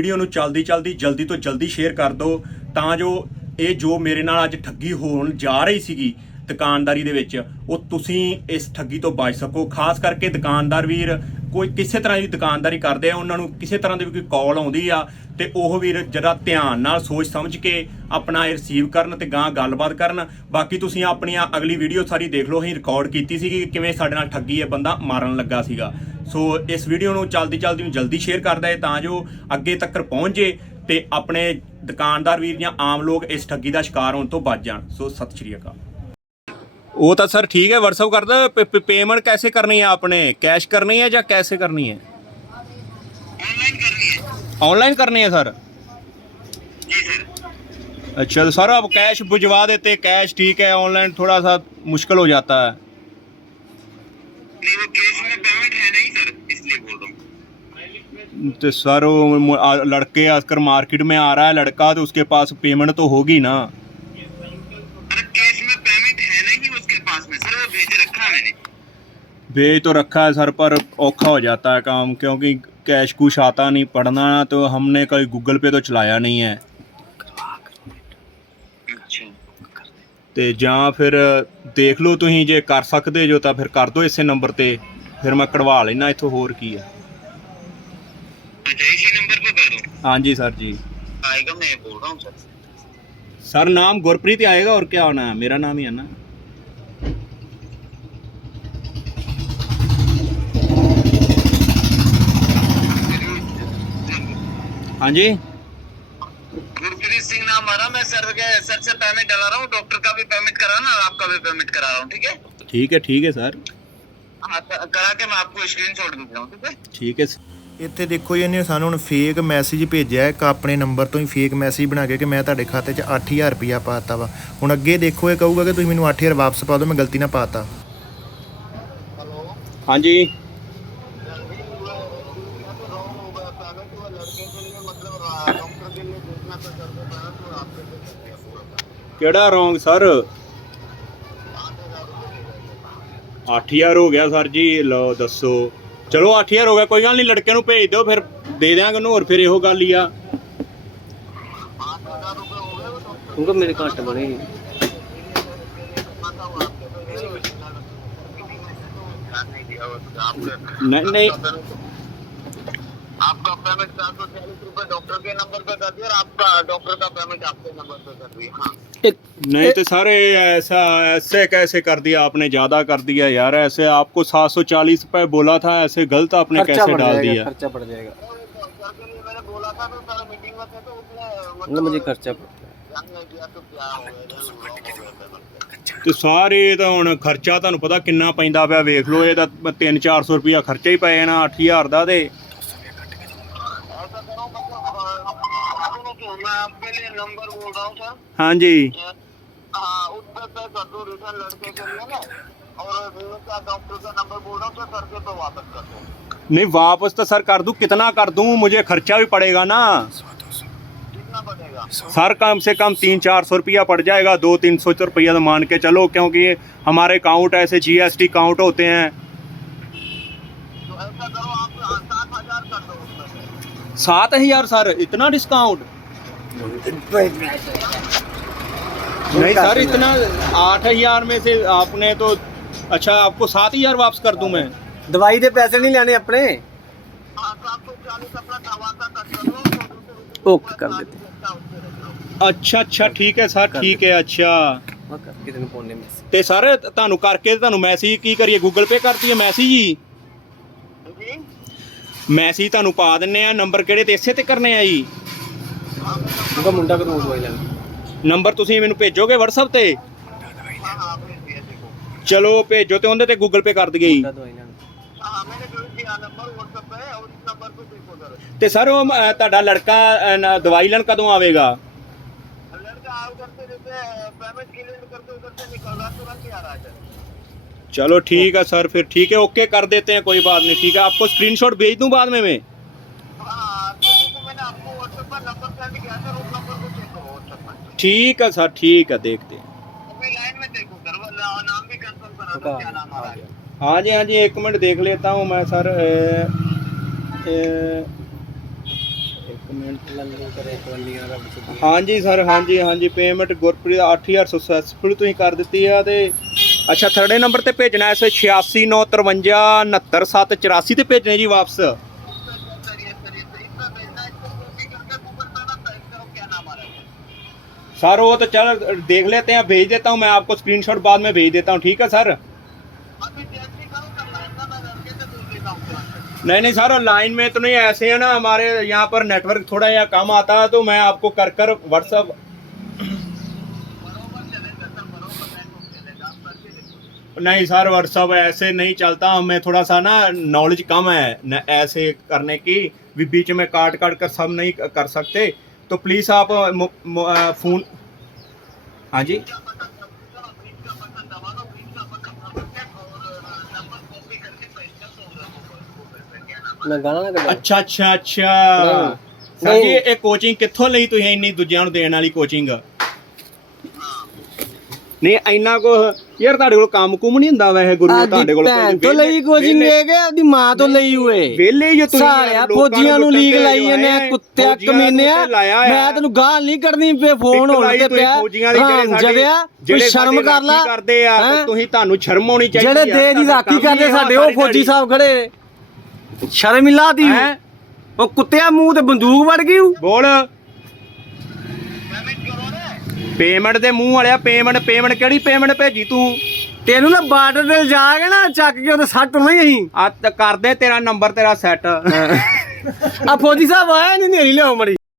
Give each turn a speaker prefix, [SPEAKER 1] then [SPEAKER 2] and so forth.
[SPEAKER 1] Video ਨੂੰ ਚਲਦੀ ਚਲਦੀ ਜਲਦੀ ਤੋਂ ਜਲਦੀ ਸ਼ੇਅਰ ਕਰ ਦਿਓ, ਤਾਂ ਜੋ ਇਹ ਜੋ ਮੇਰੇ ਨਾਲ ਅੱਜ ਠੱਗੀ ਹੋਣ ਜਾ ਰਹੀ ਸੀਗੀ ਦੁਕਾਨਦਾਰੀ ਦੇ ਵਿੱਚ, ਉਹ ਤੁਸੀਂ ਇਸ ਠੱਗੀ ਤੋਂ ਬਚ ਸਕੋ। ਖਾਸ ਕਰਕੇ ਦੁਕਾਨਦਾਰ ਵੀਰ, ਕੋਈ ਕਿਸੇ ਤਰ੍ਹਾਂ ਦੀ ਦੁਕਾਨਦਾਰੀ ਕਰਦੇ ਆ, ਉਹਨਾਂ ਨੂੰ ਕਿਸੇ ਤਰ੍ਹਾਂ ਦੀ ਵੀ ਕੋਈ ਕਾਲ ਆਉਂਦੀ ਆ, ਤੇ ਉਹ ਵੀਰ ਜਰਾ ਧਿਆਨ ਨਾਲ ਸੋਚ ਸਮਝ ਕੇ ਆਪਣਾ ਇਹ ਰਿਸੀਵ ਕਰਨ ਤੇ ਗਾਂ ਗੱਲਬਾਤ ਕਰਨ। ਬਾਕੀ ਤੁਸੀਂ ਆਪਣੀਆਂ ਅਗਲੀ ਵੀਡੀਓ ਸਾਰੀ ਦੇਖ ਲਓ, ਅਸੀਂ ਰਿਕਾਰਡ ਕੀਤੀ ਸੀਗੀ ਕਿ ਕਿਵੇਂ ਸਾਡੇ ਨਾਲ ਠੱਗੀ ਇਹ ਬੰਦਾ ਮਾਰਨ ਲੱਗਾ ਸੀਗਾ। ਸੋ ਇਸ ਵੀਡੀਓ ਨੂੰ ਜਲਦੀ ਜਲਦੀ ਨੂੰ ਜਲਦੀ ਸ਼ੇਅਰ ਕਰਦਾ ਹੈ ਤਾਂ ਜੋ ਅੱਗੇ ਤੱਕ ਪਹੁੰਚ ਜੇ ਤੇ ਆਪਣੇ ਦੁਕਾਨਦਾਰ ਵੀਰ ਜਾਂ ਆਮ ਲੋਕ ਇਸ ਠੱਗੀ ਦਾ ਸ਼ਿਕਾਰ ਹੋਣ ਤੋਂ ਬਚ ਜਾਣ ਸੋ ਸਤਿ ਸ਼੍ਰੀ ਅਕਾਲ ਉਹ ਤਾਂ ਸਰ ਠੀਕ ਹੈ WhatsApp ਕਰਦਾ पेमेंट कैसे करनी है आपने कैश करनी है या कैसे करनी है
[SPEAKER 2] ऑनलाइन करनी है
[SPEAKER 1] ऑनलाइन करनी है सर
[SPEAKER 2] जी सर
[SPEAKER 1] अच्छा तो सर आप कैश भिजवा देते कैश ठीक है ऑनलाइन थोड़ा सा मुश्किल हो जाता है
[SPEAKER 2] नहीं वो कैश में पेमेंट है नहीं सर इसलिए बोल रहा हूँ।
[SPEAKER 1] तो सर वो लड़के आजकल मार्केट में आ रहा है लड़का तो उसके पास पेमेंट तो होगी ना?
[SPEAKER 2] कैश में पेमेंट है नहीं उसके पास में सर वो भेज रखा है मैंने।
[SPEAKER 1] भेज तो रखा है सर पर औखा हो जाता है काम क्योंकि कैश कुछ आता नहीं पढ़ना तो हमने कभी गूगल पे तो चलाया नहीं है। ਤੇ ਜਾਂ ਫਿਰ ਦੇਖ ਲਓ ਤੁਸੀਂ ਜੇ ਕਰ ਸਕਦੇ ਜੋ ਤਾਂ ਫਿਰ ਕਰ ਦਿਓ ਇਸੇ ਨੰਬਰ ਤੇ ਫਿਰ ਮੈਂ ਕਢਵਾ ਲੈਣਾ ਇੱਥੋਂ ਹੋਰ ਕੀ ਹੈ
[SPEAKER 2] अच्छा इसी नंबर पे कर दो
[SPEAKER 1] ਹਾਂਜੀ ਸਰ ਜੀ
[SPEAKER 2] आएगा मैं बोल रहा हूँ सर
[SPEAKER 1] सर नाम गुरप्रीत आएगा और क्या होना है मेरा नाम ही है ना हाँ जी
[SPEAKER 2] गुरप्रीत सिंह नाम आ रहा मैं सर के सर से पेमेंट डला रहा हूँ डॉक्टर का भी पेमेंट करा ना और आपका भी पेमेंट करा रहा हूँ ठीक है
[SPEAKER 1] ठीक है ठीक है सर
[SPEAKER 2] हाँ क- करा के मैं आपको स्क्रीन शॉट भेज रहा हूँ ठीक है
[SPEAKER 1] ठीक है
[SPEAKER 3] ਇੱਥੇ ਦੇਖੋ ਜੀ ਇਹਨੇ ਸਾਨੂੰ ਹੁਣ ਫੇਕ ਮੈਸੇਜ ਭੇਜਿਆ ਇੱਕ ਆਪਣੇ ਨੰਬਰ ਤੋਂ ਹੀ ਫੇਕ ਮੈਸੇਜ ਬਣਾ ਕੇ ਕਿ ਮੈਂ ਤੁਹਾਡੇ ਖਾਤੇ 'ਚ 8000 ਰੁਪਇਆ ਪਾਤਾ ਵਾ ਹੁਣ ਅੱਗੇ ਦੇਖੋ ਇਹ ਕਹੂਗਾ ਕਿ ਤੁਸੀਂ ਮੈਨੂੰ 8000 ਵਾਪਸ ਪਾ ਦਿਓ ਮੈਂ ਗਲਤੀ ਨਾਲ ਪਾਤਾ
[SPEAKER 1] हाँ ਕਿਹੜਾ ਰੋਂਗ ਸਰ 8000 ਹੋ ਗਿਆ ਸਰ ਜੀ। ਲਓ ਦੱਸੋ। ਚਲੋ 8000 ਹੋ ਗਿਆ ਕੋਈ ਗੱਲ ਨਹੀਂ ਲੜਕੇ ਨੂੰ ਭੇਜ ਦਿਓ ਫਿਰ ਦੇ ਦਿਆਂਗੇ ਉਹਨੂੰ ਹੋਰ ਫਿਰ ਇਹੋ ਗੱਲ ਹੀ ਆ।
[SPEAKER 4] ਕਿਉਂਕਿ ਮੇਰੇ ਘੱਟ ਬਣੇ
[SPEAKER 1] ਨਹੀਂ ਨਹੀਂ
[SPEAKER 2] आपका पेमेंट चार सौ चालीस रूपए डॉक्टर के नंबर पे कर दिया और आपका डॉक्टर का पेमेंट आपके नंबर पे कर दिया हाँ
[SPEAKER 1] नहीं तो सर ये ऐसा ऐसे कैसे कर दिया आपने ज्यादा कर दिया यार ऐसे आपको 740 रुपए बोला था ऐसे गलत आपने
[SPEAKER 4] खर्चा
[SPEAKER 1] कैसे
[SPEAKER 4] बढ़
[SPEAKER 1] डाल
[SPEAKER 4] जाएगा
[SPEAKER 1] दिया
[SPEAKER 4] खर्चा बढ़ जाएगा
[SPEAKER 2] सर के लिए मैंने बोला था तो सर मीटिंग में थे तो उसने
[SPEAKER 4] मतलब मुझे खर्चा पड़ जाएगा
[SPEAKER 2] ध्यान नहीं दिया तो क्या हो गया हो गया पेमेंट
[SPEAKER 1] ਤੇ ਸਾਰੇ ਤਾਂ ਹੁਣ ਖਰਚਾ ਤੁਹਾਨੂੰ ਪਤਾ ਕਿੰਨਾ ਪੈਂਦਾ ਪਿਆ ਵੇਖ ਲਓ ਇਹ ਤਾਂ 3-400 ਰੁਪਿਆ ਖਰਚਾ ਹੀ ਪੈ ਜਾਣਾ 8000 ਦਾ ਤੇ
[SPEAKER 2] आपके लिए नंबर बोल रहा हूँ सर। हाँ जी। पे पे कर दो रिटर्न लड़के के लिए ना और डॉक्टर का नंबर बोल रहा हूँ सर करके तो वापस कर दो।
[SPEAKER 1] नहीं वापस तो सर कर दूँ कितना कर दूँ? मुझे खर्चा भी पड़ेगा ना।
[SPEAKER 2] पड़ेगा?
[SPEAKER 1] सर कम से कम तीन चार सौ रुपया पड़ जाएगा दो तीन सौ रुपया तो मान के चलो क्योंकि हमारे अकाउंट ऐसे जीएसटी काउंट होते हैं।
[SPEAKER 2] तो सात हज़ार
[SPEAKER 1] सर? इतना डिस्काउंट नहीं सर इतना आठ हजार में से आपने तो अच्छा आपको सात हजार वापस कर दूं मैं
[SPEAKER 4] दवाई दे पैसे नहीं लेने अपने
[SPEAKER 2] हाँ सात सौ चालीस अपना दवा का कर दो तो दूसरे
[SPEAKER 4] ओके कर देते
[SPEAKER 2] अच्छा उससे रख लो
[SPEAKER 1] ਅੱਛਾ ਅੱਛਾ ਠੀਕ ਹੈ ਸਰ ਠੀਕ ਹੈ ਅੱਛਾ
[SPEAKER 4] हाँ, कर कितने पौने में से
[SPEAKER 1] ਤੇ ਸਰ ਤੁਹਾਨੂੰ ਕਰਕੇ ਤੁਹਾਨੂੰ ਮੈਸੇਜ ਕੀ ਕਰੀਏ ਗੂਗਲ ਪੇ ਕਰ ਦਈਏ ਮੈਸੇਜ ਹੀ
[SPEAKER 2] जी
[SPEAKER 1] ਮੈਸੇਜ ਤੁਹਾਨੂੰ ਪਾ ਦਿੰਨੇ ਆ ਨੰਬਰ ਕਿਹੜੇ ਤੇ ਇਸੇ ਤੇ ਕਰਨੇ ਆ ਜੀ
[SPEAKER 4] उनका मुंडा को तो दवाई लेना
[SPEAKER 1] ਨੰਬਰ ਤੁਸੀਂ ਮੈਨੂੰ ਭੇਜੋਗੇ WhatsApp ਤੇ
[SPEAKER 2] हाँ हाँ भेज दिया देखो
[SPEAKER 1] ਚਲੋ ਭੇਜੋ ਤੇ ਉਹਦੇ ਤੇ ਗੂਗਲ ਪੇ ਕਰ ਦਈਏ ਜੀ
[SPEAKER 4] मुंडा दवाई लेना
[SPEAKER 2] हाँ मैंने भेज दिया नंबर व्हाट्सएप पे और इस नंबर पे देखो सर
[SPEAKER 1] ਤੇ ਸਰ ਉਹ ਅ, ਤੁਹਾਡਾ ਲੜਕਾ ਅ, ਨਾ, ਦਵਾਈ ਲੈਣ ਕਦੋਂ ਆਵੇਗਾ
[SPEAKER 2] लड़का उधर से जैसे पेमेंट क्लियर करके उधर से निकल रहा तुरंत ही आ रहा है
[SPEAKER 1] चलो ठीक है सर फिर ठीक है ओके कर देते हैं कोई बात नहीं ठीक है आपको स्क्रीनशॉट भेज दूं बाद में मैं ठीक है सर ठीक है देखते हैं
[SPEAKER 2] अपनी लाइन में देखो सर वो ना- नाम भी कंफर्म करा दो क्या नाम आ रहा है
[SPEAKER 1] हाँ जी हाँ जी एक मिनट देख लेता हूँ मैं सर ए, ए, एक
[SPEAKER 4] ਕਮੈਂਟ ਲੰਨੂ ਕਰੇ ਕਵਲੀਆਂ ਰੱਬ ਸੁਣੀ
[SPEAKER 1] ਹਾਂਜੀ ਸਰ ਹਾਂਜੀ ਹਾਂਜੀ ਪੇਮੈਂਟ ਗੁਰਪ੍ਰੀਤ 8000 ਸਕਸੈਸਫੁਲ ਤੁਸੀਂ ਕਰ ਦਿੱਤੀ ਆ ਤੇ ਅੱਛਾ ਥਰਡੇ ਨੰਬਰ ਤੇ ਭੇਜਣਾ ਐ 8693 69784 ਤੇ ਭੇਜਣੇ ਜੀ ਵਾਪਸ सर, वो तो चल, देख लेते हैं, भेज देता हूँ, मैं आपको स्क्रीनशॉट बाद में भेज देता हूँ, ठीक है, सर? नहीं नहीं, सर लाइन में तो नहीं, ऐसे है ना, हमारे यहाँ पर नेटवर्क थोड़ा या कम आता है तो मैं आपको कर कर व्हाट्सअप नहीं, सर व्हाट्सअप ऐसे नहीं चलता, हमें थोड़ा सा ना नॉलेज कम है ऐसे करने की, भी बीच में काट काट कर सब नहीं कर सकते। तो प्लीज़ आप मो- मो- अ, फोन हाँ जी
[SPEAKER 2] का बटन दबाओ बीच का बटन दबा दो बीच का बटन दबा के और नंबर कॉपी करके पेस्ट कर दो गूगल पे क्या नाम
[SPEAKER 4] ਮੈਂ ਗਾਣਾ ਨਾ ਕੱਢਾਂ
[SPEAKER 1] ਅੱਛਾ ਅੱਛਾ ਅੱਛਾ
[SPEAKER 4] ਨਹੀਂ।
[SPEAKER 1] ਸਰ ਜੀ
[SPEAKER 4] ਨਹੀਂ।
[SPEAKER 1] ਇਹ ਕੋਚਿੰਗ ਕਿੱਥੋਂ ਲਈ ਤੁਸੀਂ ਇੰਨੀ ਦੂਜਿਆਂ ਨੂੰ ਦੇਣ ਵਾਲੀ ਕੋਚਿੰਗ ਨਹੀਂ ਇੰਨਾ ਕੋ ਯਾਰ ਤੁਹਾਡੇ ਕੋਲ ਕੰਮ ਕੁਮ ਨਹੀਂ ਹੁੰਦਾ ਵੈਸੇ ਗੁਰੂ ਤੁਹਾਡੇ ਕੋਲ
[SPEAKER 4] ਭੈਣ ਤੋਂ ਲਈ ਕੋਚਿੰਗ ਲੈ ਕੇ ਆਪਦੀ ਮਾਂ ਤੋਂ ਲਈ ਹੋਏ।
[SPEAKER 1] ਵੇਲੇ ਜੋ ਤੁਸੀਂ
[SPEAKER 4] ਸਾਲਿਆ ਫੌਜੀਆਂ ਨੂੰ ਲੀਗ ਲਾਈ ਇਹਨੇ ਕੁੱਤਿਆ ਕਮੀਨਿਆ ਮੈਂ ਤੈਨੂੰ ਗਾਲ ਨਹੀਂ ਕੱਢਣੀ ਪੇ ਫੋਨ ਹੋਣ ਤੇ ਪਿਆ।
[SPEAKER 1] ਫੌਜੀਆਂ ਦੇ ਜਿਹੜੇ ਸਾਡੇ ਜਿਹੜੇ
[SPEAKER 4] ਸ਼ਰਮ ਕਰ ਲਾ
[SPEAKER 1] ਕਰਦੇ ਆ ਤੁਸੀਂ ਤੁਹਾਨੂੰ ਸ਼ਰਮ ਆਉਣੀ ਚਾਹੀਦੀ
[SPEAKER 4] ਜਿਹੜੇ ਦੇ ਦੀ ਰਾਖੀ ਕਰਦੇ ਸਾਡੇ ਉਹ ਫੌਜੀ ਸਾਹਿਬ ਖੜੇ। ਸ਼ਰਮ ਇਲਾ
[SPEAKER 1] ਦੀ
[SPEAKER 4] ਉਹ ਕੁੱਤਿਆ ਮੂੰਹ ਤੇ ਬੰਦੂਕ ਵੜ ਗਈ
[SPEAKER 1] ਬੋਲ। ਪੇਮੈਂਟ ਦੇ ਮੂੰਹ ਵਾਲਿਆ ਪੇਮੈਂਟ ਪੇਮੈਂਟ ਕਿਹੜੀ ਪੇਮੈਂਟ ਭੇਜੀ ਤੂੰ?
[SPEAKER 4] ਤੈਨੂੰ ਨਾ ਬਾਰਡਰ ਤੇ ਜਾ ਕੇ ਨਾ ਚੱਕ ਕੇ ਉਹਦੇ ਸੱਟ ਨਹੀਂ ਅਸੀਂ।
[SPEAKER 1] ਆ ਕਰਦੇ ਤੇਰਾ ਨੰਬਰ ਤੇਰਾ ਸੈੱਟ
[SPEAKER 4] ਆ ਫੌਜੀ ਸਾਹਿਬ ਆਇਆ ਨਹੀਂ ਨੇਰੀ ਲਿਆਓ ਮੜੀ।